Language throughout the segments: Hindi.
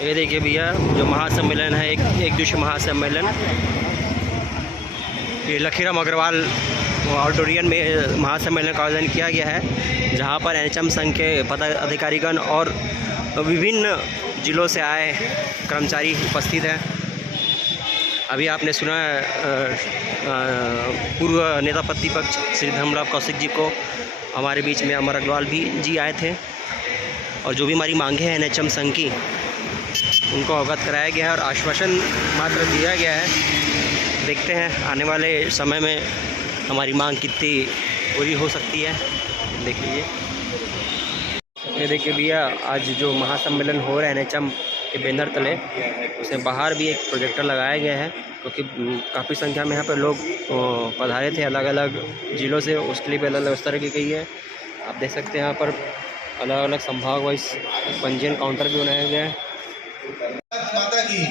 ये देखिए भैया, जो महासम्मेलन है, एक दिवसीय महासम्मेलन, ये लखीराम अग्रवाल ऑडिटोरियम में महासम्मेलन का आयोजन किया गया है, जहां पर एनएचएम संघ के पदाधिकारीगण और विभिन्न जिलों से आए कर्मचारी उपस्थित हैं। अभी आपने सुना पूर्व नेता प्रतिपक्ष श्री धर्मलाल कौशिक जी को, हमारे बीच में अमर अग्रवाल भी जी आए थे, और जो भी हमारी मांगे हैं एनएचएम संघ की, उनको अवगत कराया गया है और आश्वासन मात्र दिया गया है। देखते हैं आने वाले समय में हमारी मांग कितनी पूरी हो सकती है। देख लीजिए, ये देखिए भैया, आज जो महासम्मेलन हो रहा है एनएचएम के बैनर तले, उसमें बाहर भी एक प्रोजेक्टर लगाया गया है, क्योंकि काफ़ी संख्या में यहाँ पर लोग पधारे थे अलग अलग जिलों से, उसके लिए भी अलग अलग व्यवस्था की गई है। आप देख सकते हैं यहाँ पर अलग अलग संभाग वाइज पंजीयन काउंटर भी बनाया गया है। माता की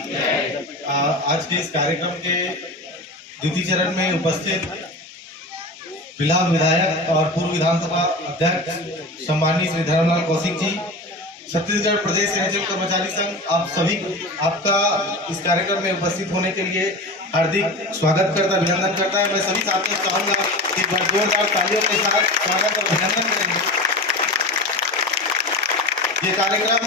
आज के इस कार्यक्रम के द्वितीय चरण में उपस्थित फिलहाल विधायक और पूर्व विधानसभा अध्यक्ष सम्मानीय श्री धर्मलाल कौशिक जी, छत्तीसगढ़ प्रदेश एनएचएम कर्मचारी संघ, आप सभी आपका इस कार्यक्रम में उपस्थित होने के लिए हार्दिक स्वागत करता, अभिनंदन करता है। मैं सभी साथियों से चाहूंगा कि जोरदार तालियों के साथ स्वागत और अभिनंदन करेंगे। ये कार्यक्रम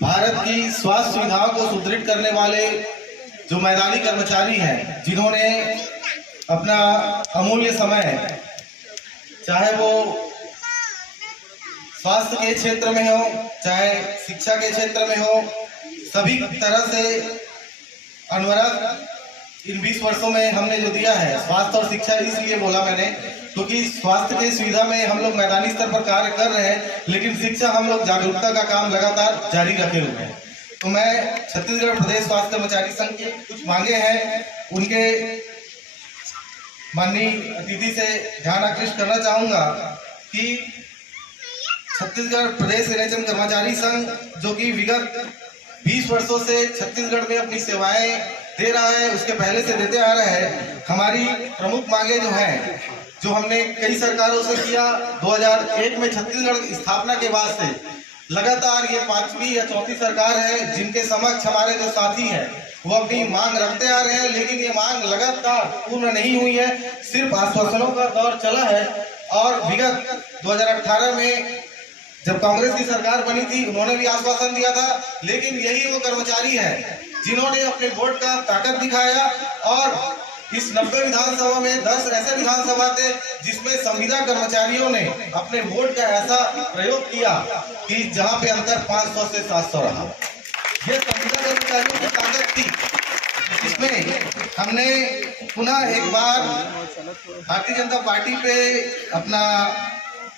भारत की स्वास्थ्य सुविधाओं को सुदृढ़ करने वाले जो मैदानी कर्मचारी हैं, जिन्होंने अपना अमूल्य समय, चाहे वो स्वास्थ्य के क्षेत्र में हो, चाहे शिक्षा के क्षेत्र में हो, सभी तरह से अनवरत इन 20 वर्षों में हमने जो दिया है, स्वास्थ्य और शिक्षा इसलिए बोला मैंने क्योंकि स्वास्थ्य की सुविधा में हम लोग मैदानी स्तर पर कार्य कर रहे हैं, लेकिन शिक्षा हम लोग जागरूकता का काम लगातार जारी रखे हुए हैं। तो मैं छत्तीसगढ़ प्रदेश स्वास्थ्य कर्मचारी संघ की कुछ मांगे हैं, उनके माननीय अतिथि से ध्यान आकृष्ट करना चाहूंगा कि छत्तीसगढ़ प्रदेश एनएचएम कर्मचारी संघ, जो कि विगत 20 वर्षों से छत्तीसगढ़ में अपनी सेवाएं दे रहा है, उसके पहले से देते आ रहा है। हमारी प्रमुख मांगे जो हैं, जो हमने कई सरकारों से किया, 2001 में छत्तीसगढ़ स्थापना के बाद से लगातार ये 5वीं या 4थी सरकार है जिनके समक्ष हमारे जो साथी हैं वो अपनी मांग रखते आ रहे हैं, लेकिन ये मांग लगातार पूर्ण नहीं हुई है, सिर्फ आश्वासनों का दौर चला है। और विगत 2018 में जब कांग्रेस की सरकार बनी थी, उन्होंने भी आश्वासन दिया था, लेकिन यही वो कर्मचारी हैं जिन्होंने अपने वोट का ताकत दिखाया। और इस 90 विधानसभा में 10 ऐसे विधानसभा थे जिसमें संविदा कर्मचारियों ने अपने वोट का ऐसा प्रयोग किया कि जहां पे अंतर 500 से 700 रहा। ये संविदा कर्मचारियों की ताकत थी, जिसमें हमने पुनः एक बार भारतीय जनता पार्टी पे अपना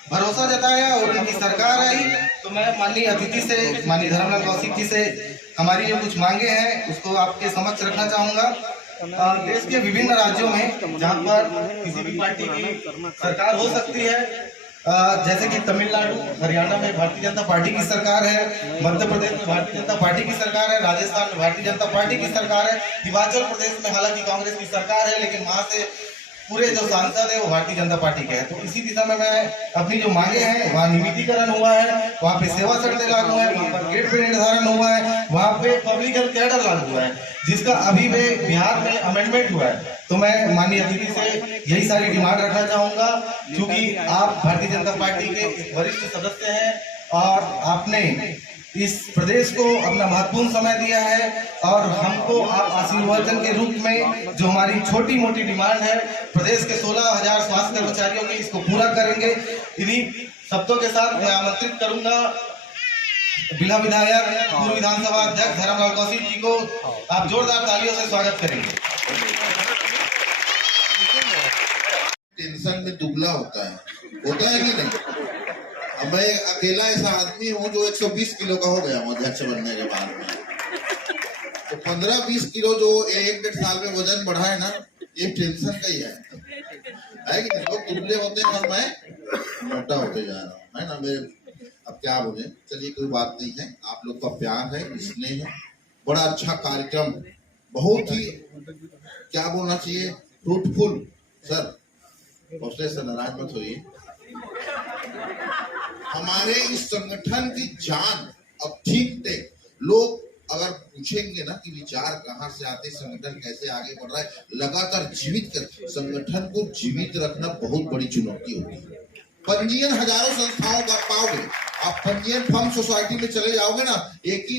भरोसा जताया और उनकी सरकार आई। तो मैं माननीय अतिथि से, माननीय धर्मलाल कौशिक जी से हमारी जो कुछ मांगे हैं उसको आपके समक्ष रखना चाहूंगा। देश के विभिन्न राज्यों में जहां पर किसी भी पार्टी की सरकार हो सकती है, जैसे कि तमिलनाडु, हरियाणा में भारतीय जनता पार्टी की सरकार है, मध्य प्रदेश में भारतीय जनता पार्टी की सरकार है, राजस्थान में भारतीय जनता पार्टी की सरकार है, हिमाचल प्रदेश में हालांकि कांग्रेस की सरकार है, लेकिन वहां से पूरे जो सांसद है वो भारतीय जनता पार्टी के हैं। तो इसी दिशा में मैं अपनी जो मांगे हैं, वहाँ नियमितीकरण हुआ है, वहाँ पे सेवा शर्तें लागू है, वहाँ पर गेट पे निर्धारण हुआ है, वहाँ पे पब्लिक हेल्थ कैडर लागू हुआ है, जिसका अभी भी बिहार में अमेंडमेंट हुआ है। तो मैं माननीय अतिथि से यही सारी डिमांड रखना चाहूंगा, क्योंकि आप भारतीय जनता पार्टी के वरिष्ठ सदस्य हैं और आपने इस प्रदेश को अपना महत्वपूर्ण समय दिया है, और हमको आप आशीर्वादन के रूप में जो हमारी छोटी मोटी डिमांड है प्रदेश के 16,000 स्वास्थ्य कर्मचारियों की, इसको पूरा करेंगे। इन्हीं शब्दों के साथ मैं आमंत्रित करूंगा बिल्हा विधायक, पूर्व विधानसभा अध्यक्ष धर्मलाल कौशिक जी को। आप जोरदार तालियों से स्वागत करेंगे। टेंशन में दुबला होता है कि नहीं? अब मैं अकेला ऐसा आदमी हूँ जो 120 किलो का हो गया हूँ अध्यक्ष बनने के बाद में। तो 15-20 किलो जो 1-1.5 साल में वजन बढ़ा है ना, ये टेंशन का ही है कि नहीं? लोग दुबले होते हैं और मैं मोटा होते जा रहा हूँ, है ना। मेरे अब क्या बोले, चलिए कोई बात नहीं है। आप लोग का प्यार है, स्नेह है, बड़ा अच्छा कार्यक्रम, बहुत ही क्या बोलना चाहिए, फ्रूटफुल। सर हौसले से नाराज मत होइए। हमारे इस संगठन की जान अब ठीक थे लोग अगर पूछेंगे ना कि विचार कहाँ से आते, संगठन कैसे आगे बढ़ रहा है, लगातार जीवित कर संगठन को जीवित रखना बहुत बड़ी चुनौती होती है। पंजीयन हजारों संस्थाओं का पाओगे आप, पंजीयन फर्म सोसाइटी में चले जाओगे ना, एक ही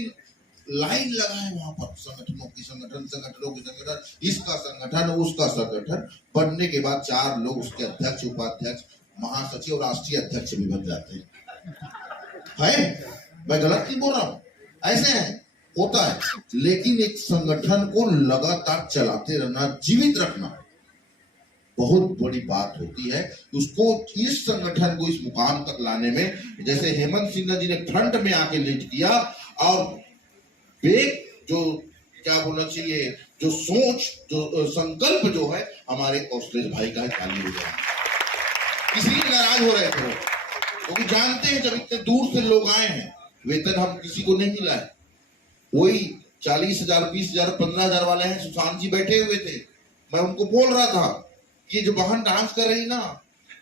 लाइन लगा है वहां पर, संगठनों की संगठन, इसका संगठन उसका संगठन बनने के बाद 4 लोग उसके अध्यक्ष, उपाध्यक्ष, महासचिव और राष्ट्रीय अध्यक्ष भी बन जाते हैं। मैं गलत नहीं बोल रहा हूं, ऐसे है, होता है। लेकिन एक संगठन को लगातार चलाते रहना, जीवित रखना बहुत बड़ी बात होती है। उसको, इस संगठन को इस मुकाम तक लाने में, जैसे हेमंत सिन्हा जी ने फ्रंट में आके लीड किया, और वेग जो क्या बोलना चाहिए, जो सोच, जो संकल्प जो है हमारे कौशलेश भाई का है, ताली हो जाए। इसलिए नाराज हो रहे थे क्योंकि जानते हैं जब इतने दूर से लोग आए हैं, वेतन हम किसी को नहीं मिला है, वही 40,000, 20,000, 15,000 वाले हैं। सुशांत जी बैठे हुए थे, मैं उनको बोल रहा था कि जो बहन डांस कर रही ना,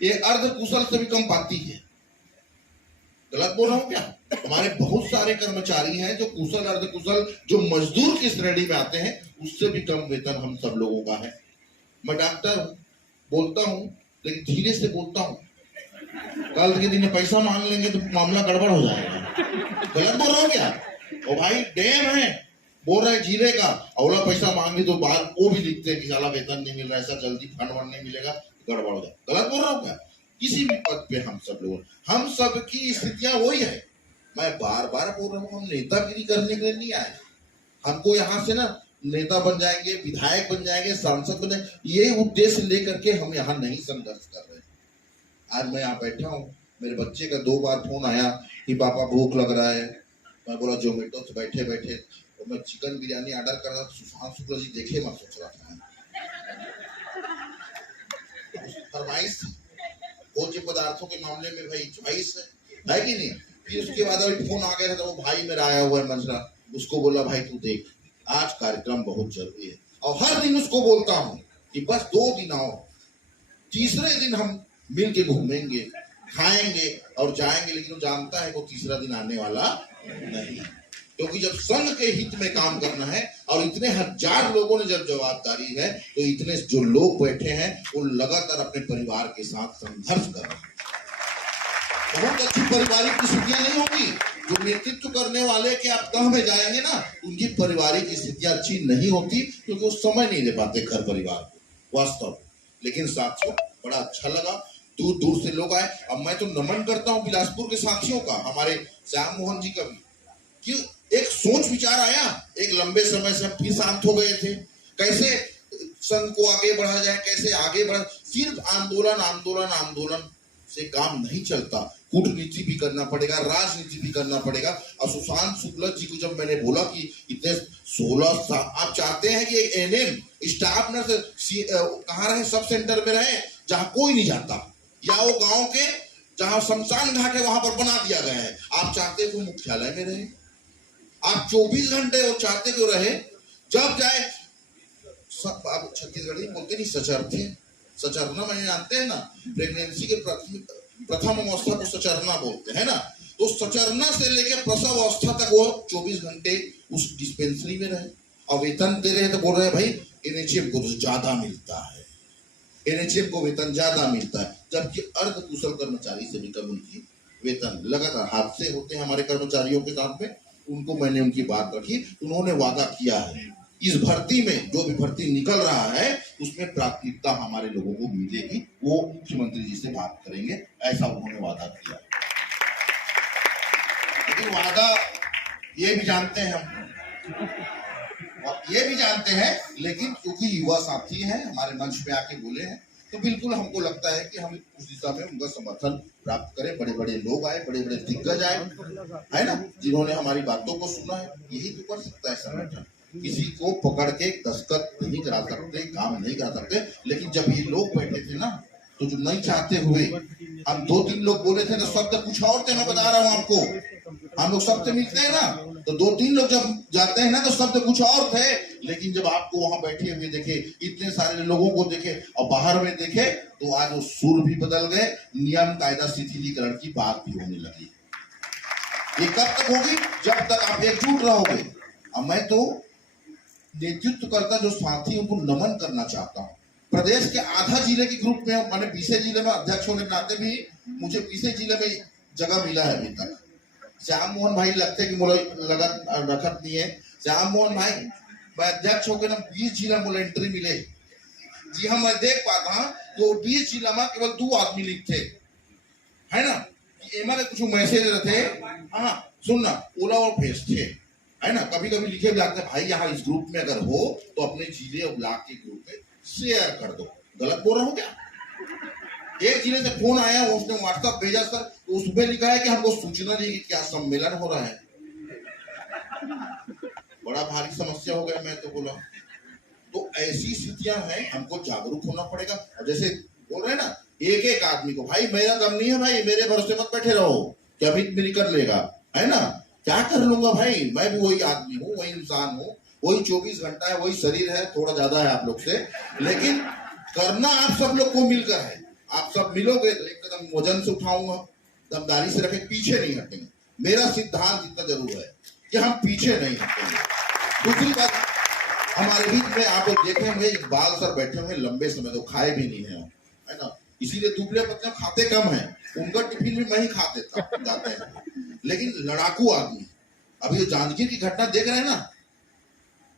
ये अर्ध कुशल से भी कम पाती है। गलत बोल रहा हूं क्या? हमारे बहुत सारे कर्मचारी हैं जो कुशल, अर्ध कुशल, जो मजदूर की श्रेणी में आते हैं, उससे भी कम वेतन हम सब लोगों का है। मैं डॉक्टर बोलता हूं, लेकिन धीरे से बोलता हूं, कल के दिन पैसा मांग लेंगे तो मामला गड़बड़ हो जाएगा। गलत बोल रहा हूं क्या? ओ भाई डैम है, बोल रहे जीरे का, अवला पैसा मांगे तो बाहर वो भी लिखते हैं कि साला वेतन नहीं मिल रहा है, ऐसा जल्दी फंड वंड नहीं मिलेगा, गड़बड़ हो जाए। गलत बोल रहा हूँ क्या? किसी भी पद पे हम सब लोग, हम सब की स्थितियां वही है। मैं बार बार बोल रहा हूँ, हम नेतागिरी करने के लिए नहीं आए। हमको यहाँ से ना नेता बन जाएंगे, विधायक बन जाएंगे, सांसद बन जाएंगे, ये उद्देश्य लेकर के हम यहाँ नहीं संघर्ष कर रहे। आज मैं यहाँ बैठा हूँ, मेरे बच्चे का 2 बार फोन आया कि पापा भूख लग रहा है। मैं बोला जोमेटो से बैठे बैठे तो मैं चिकन बिरयानी ऑर्डर कर रहा था, सुशांत शुक्ला जी देखे मैं सोच रहा था फरमाइश भोज्य पदार्थों के मामले में भाई चॉइस है कि नहीं। फिर उसके बाद अभी फोन आ गया था, तो वो भाई मेरा आया हुआ है मंजरा, उसको बोला भाई तू देख आज कार्यक्रम बहुत जरूरी है, और हर दिन उसको बोलता हूँ कि बस 2 दिन आओ, तीसरे दिन हम मिल के घूमेंगे, खाएंगे और जाएंगे। लेकिन वो जानता है वो तीसरा दिन आने वाला नहीं, क्योंकि जब संघ के हित में काम करना है और इतने हजार लोगों ने जब जवाबदारी है, तो इतने जो लोग बैठे हैं वो लगातार अपने परिवार के साथ संघर्ष कर रहे हैं। बहुत अच्छी पारिवारिक स्थितियां नहीं होगी, जो नेतृत्व करने वाले के आप तह में जाएंगे ना, उनकी पारिवारिक स्थितियां अच्छी नहीं होती, क्योंकि वो समय नहीं दे पाते घर परिवार को, वास्तव। लेकिन साथियों बड़ा अच्छा लगा, दूर दूर से लोग आए। अब मैं तो नमन करता हूँ बिलासपुर के साथियों का, हमारे श्याम मोहन जी का भी, कि एक सोच विचार आया। एक लंबे समय से हम फिर शांत हो गए थे, कैसे संघ को आगे बढ़ा जाए, कैसे आगे बढ़ा। सिर्फ आंदोलन आंदोलन आंदोलन से काम नहीं चलता, कूटनीति भी करना पड़ेगा, राजनीति भी करना पड़ेगा। और सुशांत शुक्ला जी को जब मैंने बोला कि इतने 16 साल आप चाहते हैं कि एनएम स्टाफ नर्स कहाँ रहे, सब सेंटर में रहे जहां कोई नहीं जाता, या वो गांव के जहां शमशान घाट है वहां पर बना दिया गया है। आप चाहते हो मुख्यालय में रहे, आप 24 घंटे वो चाहते क्यों रहे, जब जाए सब। आप छत्तीसगढ़ी बोलते नहीं, सचरना मैंने जानते हैं ना, प्रेगनेंसी के प्रथम अवस्था को सचरना बोलते हैं ना, तो सचरना से लेकर प्रसव अवस्था तक वो 24 घंटे उस डिस्पेंसरी में रहे। और वेतन दे रहे हैं तो बोल रहे हैं भाई एनएचएम को तो ज्यादा मिलता है, एनएचएम को वेतन ज्यादा मिलता है, जबकि अर्ध कुशल कर्मचारी से भी कम उनकी वेतन। लगातार हादसे होते हैं हमारे कर्मचारियों के साथ में, उनको मैंने उनकी बात रखी, उन्होंने वादा किया है इस भर्ती में, जो भी भर्ती निकल रहा है उसमें प्राथमिकता हमारे लोगों को मिलेगी, वो मुख्यमंत्री जी से बात करेंगे, ऐसा उन्होंने वादा किया। लेकिन वादा ये भी जानते हैं लेकिन क्योंकि युवा साथी हैं, हमारे मंच पे आके बोले हैं, तो बिल्कुल हमको लगता है कि हम उस दिशा में उनका समर्थन प्राप्त करें। बड़े बड़े लोग आए, बड़े बड़े दिग्गज आए, है ना, जिन्होंने हमारी बातों को सुना है। यही तो कर सकता है संगठन, किसी को पकड़ के दस्तखत नहीं करा सकते, काम नहीं करा सकते। लेकिन जब ये लोग बैठे थे ना, तो जो नहीं चाहते हुए हम 2-3 लोग बोले थे ना, शब्द कुछ और थे, मैं बता रहा हूँ आपको। हम लोग शब्द मिलते हैं ना, तो 2-3 लोग जब जाते हैं ना तो शब्द कुछ और थे, लेकिन जब आपको वहां बैठे हुए देखे, इतने सारे लोगों को देखे और बाहर में देखे, तो आज वो सुर भी बदल गए, नियम कायदा शिथिलीकरण की बात भी होने लगी। ये कब तक होगी? जब तक आप एकजुट रहोगे। अब मैं तो नेतृत्व करता जो साथी उनको नमन करना चाहता हूँ। प्रदेश के आधा जिले के ग्रुप में मैंने बीसे जिले में अध्यक्ष होने के नाते भी मुझे बीसे जिले में जगह मिला है अभी तक। श्याम मोहन भाई लगते कि मुझे लगत रखत नहीं है। श्याम मोहन भाई मैं अध्यक्ष होकर ना 20 जिला मुझे एंट्री मिले। जी हाँ, मैं देख पाता हूँ तो 20 जिला में केवल 2 आदमी लिखते है ना, एमा कुछ मैसेज रहते। हाँ सुनना, ओला और फेस थे है ना, कभी कभी लिखे भी आते भाई यहाँ इस ग्रुप में अगर हो तो अपने जिले और ब्लॉक के ग्रुप में शेयर कर दो। गलत बोल रहा हूँ क्या? एक जिले से फोन आया, उसने व्हाट्सएप भेजा सर, तो उसमें लिखा है कि हमको सूचना दी कि क्या सम्मेलन हो रहा है। बड़ा भारी समस्या हो गया। मैं तो बोला तो ऐसी स्थितियां हैं, हमको जागरूक होना पड़ेगा। और जैसे बोल रहे हैं ना, एक एक आदमी को भाई मेरा दम नहीं है भाई, मेरे भरोसे मत बैठे रहो क्या अमित मेरी कर लेगा, है ना, क्या कर लूंगा भाई, मैं भी वही आदमी हूँ, वही इंसान हूँ, वही 24 घंटा है, वही शरीर है, थोड़ा ज्यादा है आप लोग से, लेकिन करना आप सब लोग को मिलकर है। आप सब मिलोगे तो एक कदम वजन से उठाऊंगा, दमदारी से रखें, पीछे नहीं हटेंगे। मेरा सिद्धांत इतना जरूर है कि हम पीछे नहीं हटेंगे। दूसरी बात, हमारे बीच में आप लोग देखे हुए इकबाल सर बैठे हुए लंबे समय तो खाए भी नहीं है ना, इसीलिए दुबले पतले खाते कम है। उनका टिफिन भी मैं ही खा देता जाते हैं, लेकिन लड़ाकू आदमी। अभी जो जांजगीर की घटना देख रहे हैं ना,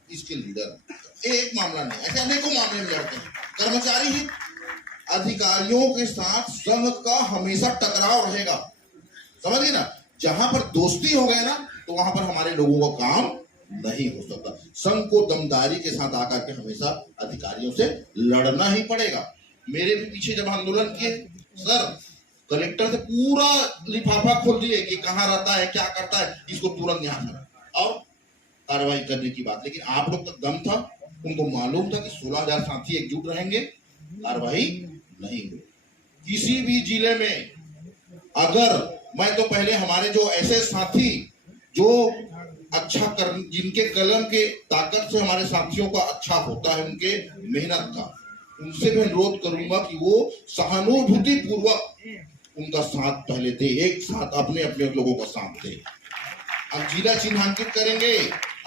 इसके लीडर एक मामला नहीं, ऐसे अनेकों मामले में लड़ते हैं। कर्मचारी ही अधिकारियों के साथ संघ का हमेशा टकराव रहेगा, समझ गए ना। जहां पर दोस्ती हो गए ना तो वहां पर हमारे लोगों का काम नहीं हो सकता। संघ को दमदारी के साथ आकर के हमेशा अधिकारियों से लड़ना ही पड़ेगा। मेरे भी पीछे जब आंदोलन किए सर, कलेक्टर से पूरा लिफाफा खोल दिए कि कहाँ रहता है, क्या करता है, इसको तुरंत यहाँ से और कार्रवाई करने की बात। लेकिन आप लोग तक दम था, उनको मालूम था कि 16,000 साथी एकजुट रहेंगे, कार्रवाई नहीं हुई। किसी भी जिले में अगर मैं तो पहले हमारे जो ऐसे साथी जो अच्छा कर, जिनके कलम के ताकत से हमारे साथियों का अच्छा होता है, उनके मेहनत का, उनसे मैं अनुरोध करूंगा कि वो सहानुभूति पूर्वक उनका साथ पहले दे, एक साथ अपने अपने लोगों का साथ दे। अब जिला चिन्हांकित करेंगे,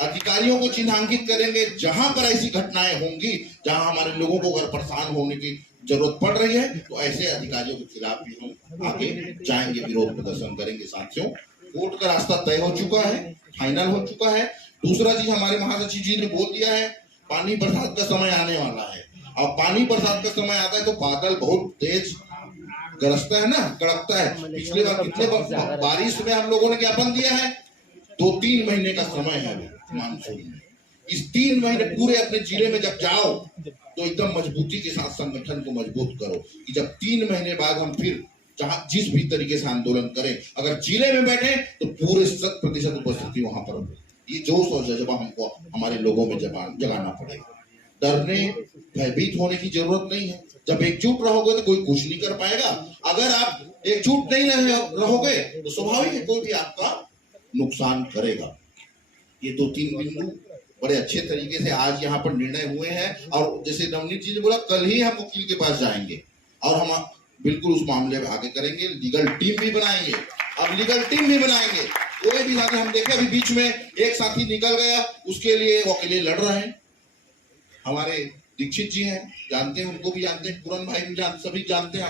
अधिकारियों को चिन्हांकित करेंगे, जहां पर ऐसी घटनाएं होंगी जहां हमारे लोगों को अगर परेशान होने की जरूरत पड़ रही है तो ऐसे अधिकारियों के खिलाफ भी हम आगे जाएंगे, विरोध प्रदर्शन करेंगे। साथियों, कोर्ट का रास्ता तय हो चुका है, फाइनल हो चुका है। दूसरा चीज हमारे महासचिव जी ने बोल दिया है, पानी बरसात का समय आने वाला है। और पानी बरसात का समय आता है तो बादल बहुत तेज गरजता है ना, कड़कता है। पिछले बार कितने बारिश में हम लोगों ने ज्ञापन दिया है, 2-3 महीने का समय है मानसून में। इस 3 महीने पूरे अपने जिले में जब जाओ तो एकदम मजबूती के साथ संगठन को मजबूत करो कि जब 3 महीने बाद हम फिर जहां जिस भी तरीके से आंदोलन करें, अगर जिले में बैठे तो पूरे 100% उपस्थिति वहां पर हो। ये जोश और जज्बा हमको हमारे लोगों में जगाना पड़ेगा। डरने भयभीत होने की जरूरत नहीं है। जब एकजुट रहोगे तो कोई कुछ नहीं कर पाएगा। अगर आप एकजुट नहीं रहोगे तो स्वाभाविक है कोई भी आपका नुकसान करेगा। ये 2-3 बिंदु बड़े अच्छे तरीके से आज यहाँ पर निर्णय हुए हैं। और जैसे नवनीत जी ने बोला, कल ही हम वकील के पास जाएंगे और हम बिल्कुल उस मामले में आगे करेंगे। लीगल टीम भी बनाएंगे, अब लीगल टीम भी बनाएंगे। कोई भी साथी, हम देखे अभी बीच में एक साथी निकल गया, उसके लिए वो अकेले लड़ रहे हैं। हमारे दीक्षित जी हैं, जानते हैं, उनको भी जानते हैं, पूरन भाई भी जानते, सभी जानते हैं।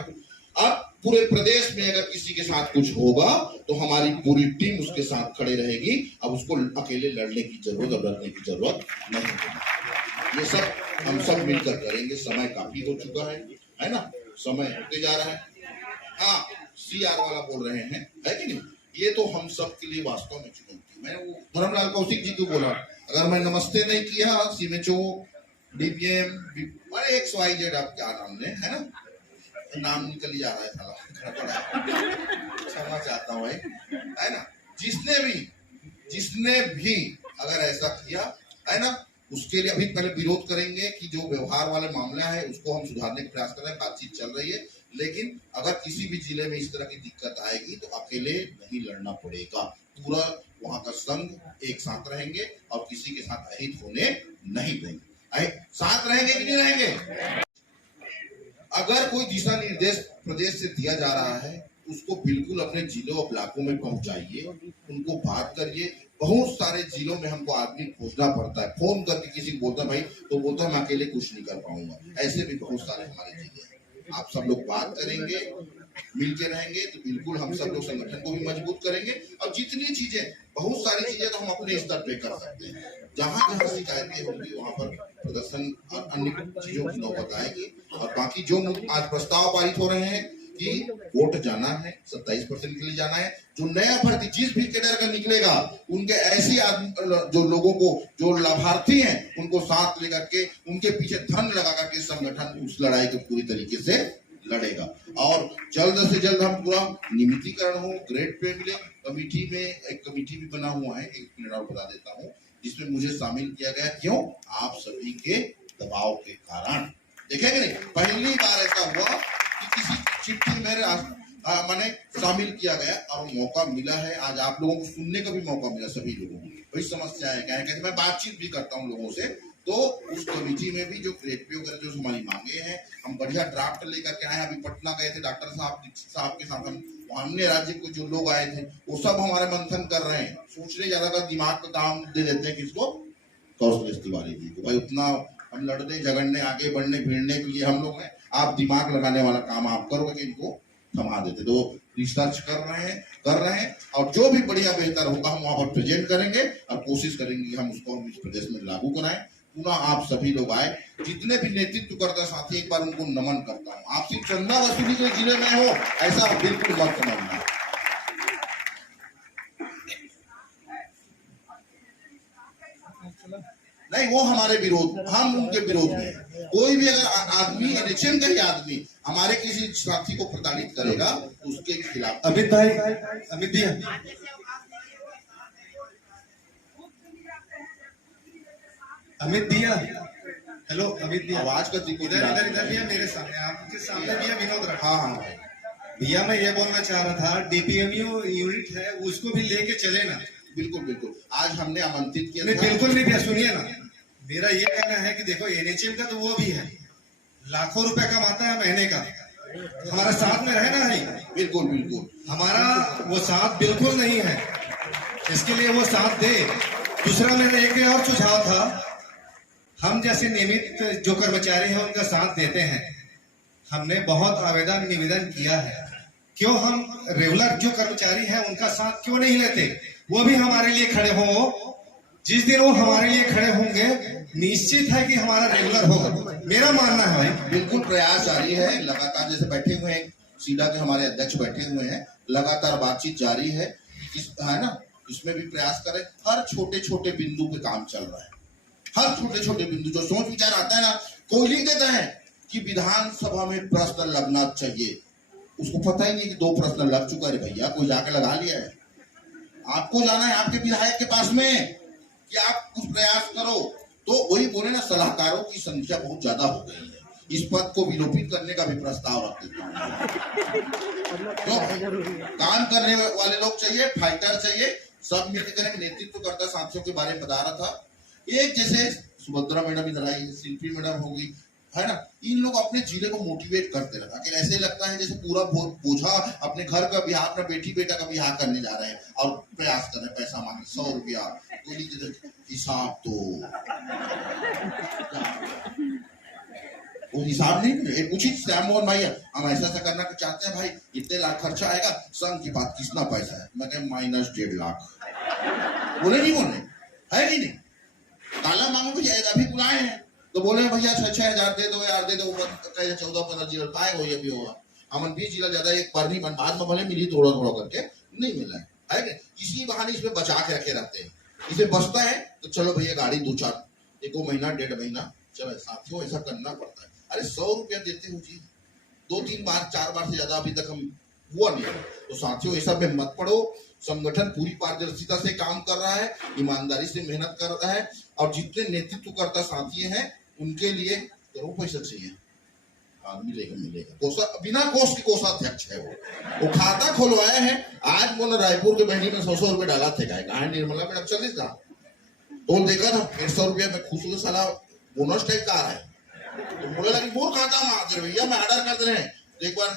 अब पूरे प्रदेश में अगर किसी के साथ कुछ होगा तो हमारी पूरी टीम उसके साथ खड़े रहेगी। अब उसको अकेले लड़ने की जरूरत और लड़ने की जरूरत नहीं है। ये सब हम सब मिलकर करेंगे। समय काफी हो चुका है ना, समय होते जा रहा है। हाँ, CR वाला बोल रहे हैं, है कि नहीं? ये तो हम सब के लिए वास्तव में चुनौती। मैं वो धर्मलाल कौशिक जी को बोला, अगर मैं नमस्ते नहीं किया, CMHO, DPM, अरे XYZ, आप क्या नाम ले, है ना, नाम निकल जा रहा है साला, क्षमा चाहता हूँ, है ना। जिसने भी अगर ऐसा किया है ना, उसके लिए अभी पहले विरोध करेंगे कि जो व्यवहार वाले मामला है उसको हम सुधारने का प्रयास कर रहे हैं, बातचीत चल रही है। लेकिन अगर किसी भी जिले में इस तरह की दिक्कत आएगी तो अकेले नहीं लड़ना पड़ेगा। पूरा वहां का संघ एक साथ रहेंगे और किसी के साथ अहित होने नहीं देंगे। साथ रहेंगे कि नहीं रहेंगे? अगर कोई दिशा निर्देश प्रदेश से दिया जा रहा है उसको बिल्कुल अपने जिलों और ब्लॉकों में पहुंचाइए, उनको बात करिए। बहुत सारे जिलों में हमको आदमी खोजना पड़ता है, फोन करके किसी को बोलता है भाई, तो बोलता है मैं अकेले कुछ नहीं कर पाऊंगा। ऐसे भी बहुत सारे हमारे जिले हैं। आप सब लोग बात करेंगे, मिलके रहेंगे तो बिल्कुल हम सब लोग संगठन को भी मजबूत करेंगे। और जितनी चीजें, बहुत सारी चीजें तो हम अपने स्तर पे कर सकते हैं। जहां जहां शिकायतें होंगी वहां पर प्रदर्शन और अन्य चीजों की नौबत आएगी। और बाकी जो आज प्रस्ताव पारित हो रहे हैं कि वोट जाना है, 27% के लिए जाना है, जो नया भर्ती जिस भी कैडर का निकलेगा उनके ऐसे जो लोगों को, जो लाभार्थी हैं, उनको साथ लेकर के उनके पीछे धन लगा करके संगठन उस लड़ाई को पूरी तरीके से लड़ेगा। और जल्द से जल्द हम पूरा नियमितीकरण हो, ग्रेड पे मिले। कमेटी में एक कमेटी भी बना हुआ है, एक मिनट और बता देता हूँ, जिसमें मुझे शामिल किया गया। क्यों? आप सभी के दबाव के कारण। देखेंगे नहीं, पहली बार ऐसा हुआ कि किसी चिट्ठी मेरे मैंने शामिल किया गया और मौका मिला है। आज आप लोगों को सुनने का भी मौका मिला, सभी लोगों को। वही समस्या है क्या है, कहते मैं बातचीत भी करता हूँ लोगों से, तो उस कमेटी में भी जो ग्रेड पे वगैरह जो हमारी मांगे हैं, हम बढ़िया ड्राफ्ट लेकर के आए। अभी पटना गए थे डॉक्टर साहब के साथ, हम अन्य राज्य को जो लोग आए थे वो सब हमारे मंथन कर रहे हैं। सोचने ज्यादा का दिमाग का काम दे देते हैं किसको, कौशल तिवारी जी को। भाई उतना हम लड़ने झगड़ने आगे बढ़ने भिड़ने के लिए हम लोग हैं, आप दिमाग लगाने वाला काम आप करोगे कि इनको थमा देते। तो रिसर्च कर रहे हैं और जो भी बढ़िया बेहतर होगा हम वहां पर प्रेजेंट करेंगे और कोशिश करेंगे कि हम उसको हम इस प्रदेश में लागू कराएं। पुनः आप सभी लोग आए, जितने भी नेतृत्व करता साथी, एक बार उनको नमन करता हूँ। आप सिर्फ चंदा वसूली के जिले में हो ऐसा बिल्कुल मत समझना। नहीं, वो हमारे विरोध, हम उनके विरोध में। कोई भी अगर आदमी, एनएचएम का ही आदमी हमारे किसी साथी को प्रताड़ित करेगा तो उसके खिलाफ। अमित भाई, अमित भैया, अमित भैया, हेलो अमित भैया, आवाज का इधर भैया, मेरे सामने, आपके सामने भैया विनोद राठौर। हाँ हाँ भैया, मैं ये बोलना चाह रहा था, डीपीएमयू यूनिट है उसको भी लेके चले ना। बिल्कुल बिल्कुल, आज हमने आमंत्रित किया। बिल्कुल नहीं भैया, सुनिए ना, मेरा ये कहना है कि देखो एनएचएम का तो वो भी है, लाखों रुपए कमाता है महीने का, हमारा साथ में रहे ना भाई। बिल्कुल बिल्कुल, हमारा वो साथ बिल्कुल नहीं है, इसके लिए वो साथ दे। दूसरा मेरा एक और सुझाव था, हम जैसे नियमित जो कर्मचारी हैं उनका साथ देते हैं, हमने बहुत आवेदन निवेदन किया है, क्यों हम रेगुलर जो कर्मचारी हैं उनका साथ क्यों नहीं लेते? वो भी हमारे लिए खड़े हों। जिस दिन वो हमारे लिए खड़े होंगे निश्चित है कि हमारा रेगुलर होगा, मेरा मानना है भाई। बिल्कुल प्रयास जारी है लगातार, जैसे बैठे हुए हैं सीडा के हमारे अध्यक्ष बैठे हुए हैं, लगातार बातचीत जारी है, है ना, इसमें भी प्रयास करें। हर छोटे छोटे बिंदु पे काम चल रहा है, हर छोटे छोटे बिंदु जो सोच विचार आता है ना, कोई लिख देता है कि विधानसभा में प्रश्न लगना चाहिए, उसको पता ही नहीं कि 2 प्रश्न लग चुका है भैया, कोई जाके लगा लिया है। आपको जाना है आपके विधायक के पास में कि आप कुछ प्रयास करो। तो वही बोले ना, सलाहकारों की संख्या बहुत ज्यादा हो गई है, इस पद को विलोपित करने का भी प्रस्ताव रख देता हूं। तो काम करने वाले लोग चाहिए, फाइटर चाहिए, सब मिलकर करेंगे। नेतृत्व करता साथियों के बारे में बता रहा था, एक जैसे सुभद्रा मैडम इधर आई, शिल्पी मैडम होगी, है ना, इन लोग अपने जिले को मोटिवेट करते रहता कि ऐसे लगता है जैसे पूरा बोझा अपने घर का ब्याह, अपना बेटी बेटा का ब्याह करने जा रहे हैं और प्रयास कर रहे हैं, पैसा मांगे 100 रुपया, हिसाब तो वो हिसाब नहीं। एक उचित श्याम मोहन भाई, हम ऐसा करना चाहते हैं भाई, इतने लाख खर्चा आएगा, संघ की बात कितना पैसा है, मैं कह -1.5 लाख, बोले नहीं बोले, है कि नहीं? ताला मांगो भी जाएगा, अभी बुलाए हैं तो बोले भैया 6-6 हजार दे दो यार, दे दो, 14-15 जिला पाए हो, ये भी होगा। हमन 20 जिला ज्यादा एक बार नहीं, बाद में भले मिली थोड़ा थोड़ा करके, नहीं मिला है कि इसी बहाने इसमें बचा के रखे रहते हैं। इसे बचता है तो चलो भैया गाड़ी 2-4 1 महीना 1.5 महीना चलो। साथियों ऐसा करना पड़ता है। अरे 100 रुपया देते हो जी, 2-3 बार 4 बार से ज्यादा अभी तक हम हुआ नहीं। तो साथियों ऐसा में मत पड़ो, संगठन पूरी पारदर्शिता से काम कर रहा है, ईमानदारी से मेहनत कर रहा है, और जितने नेतृत्व करता साथी हैं उनके लिए करोड़ पैसा चाहिए, मिलेगा। बिना कोष के कोषाध्यक्ष है वो खाता खुलवाया है। आज वो रायपुर के बहनी में 100 रुपए डाला थे, कहा निर्मला मैडम 40 का तो देखा था 150 रुपया में खुश हुए, साला बोनस टाइप का आ रहा है। तो बोले लगी मोर खाता में आते भैया, मैं ऑर्डर कर दे रहे हैं। तो एक बार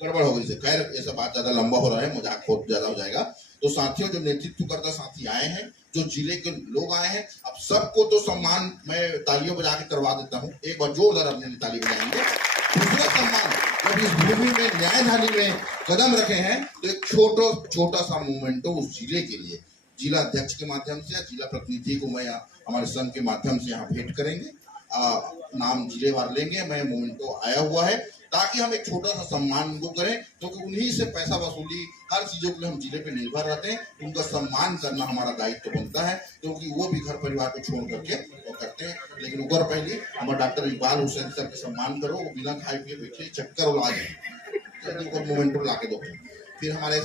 गड़बड़ हो गई थी। खैर ये सब बात ज्यादा लंबा हो रहा है, मजाक बहुत ज्यादा हो जाएगा। तो साथियों, जो नेतृत्व करता साथी आए हैं, जो जिले के लोग आए हैं, अब सबको तो सम्मान मैं तालियों बजा के करवा देता हूँ। एक बार जोरदार अपने लिए ताली बजाएंगे। दूसरा सम्मान, जब इस भूमि में न्यायधानी में कदम रखे हैं तो एक छोटा सा मूवमेंट हो उस जिले के लिए, जिला अध्यक्ष के माध्यम से या जिला प्रतिनिधि को मैं हमारे संघ के माध्यम से यहाँ भेंट करेंगे, नाम जिलेवार लेंगे। मैं मोमेंटो आया हुआ है ताकि हम एक छोटा सा सम्मान उनको करें, क्योंकि उन्हीं से पैसा वसूली हर चीजों के लिए हम जिले पे निर्भर रहते हैं। उनका सम्मान करना हमारा दायित्व बनता है, क्योंकि वो भी घर परिवार को छोड़ करके वो करते हैं। लेकिन ऊपर पहले हमारे डॉक्टर इकबाल हुसैन सर का सम्मान करो, वो बिना खाए पिए बैठे चक्कर और आ जाए, मोमेंटो ला के दो। फिर हमारे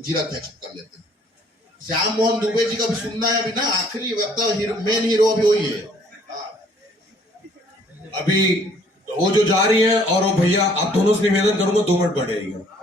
जिला अध्यक्ष कर लेते हैं। श्याम मोहन दुबे जी का भी सुनना है अभी ना, आखिरी वक्ता मेन हीरो अभी वही है। अभी वो जो जा रही है, और वो भैया आप दोनों से निवेदन करूंगा 2 मिनट बढ़ेगा।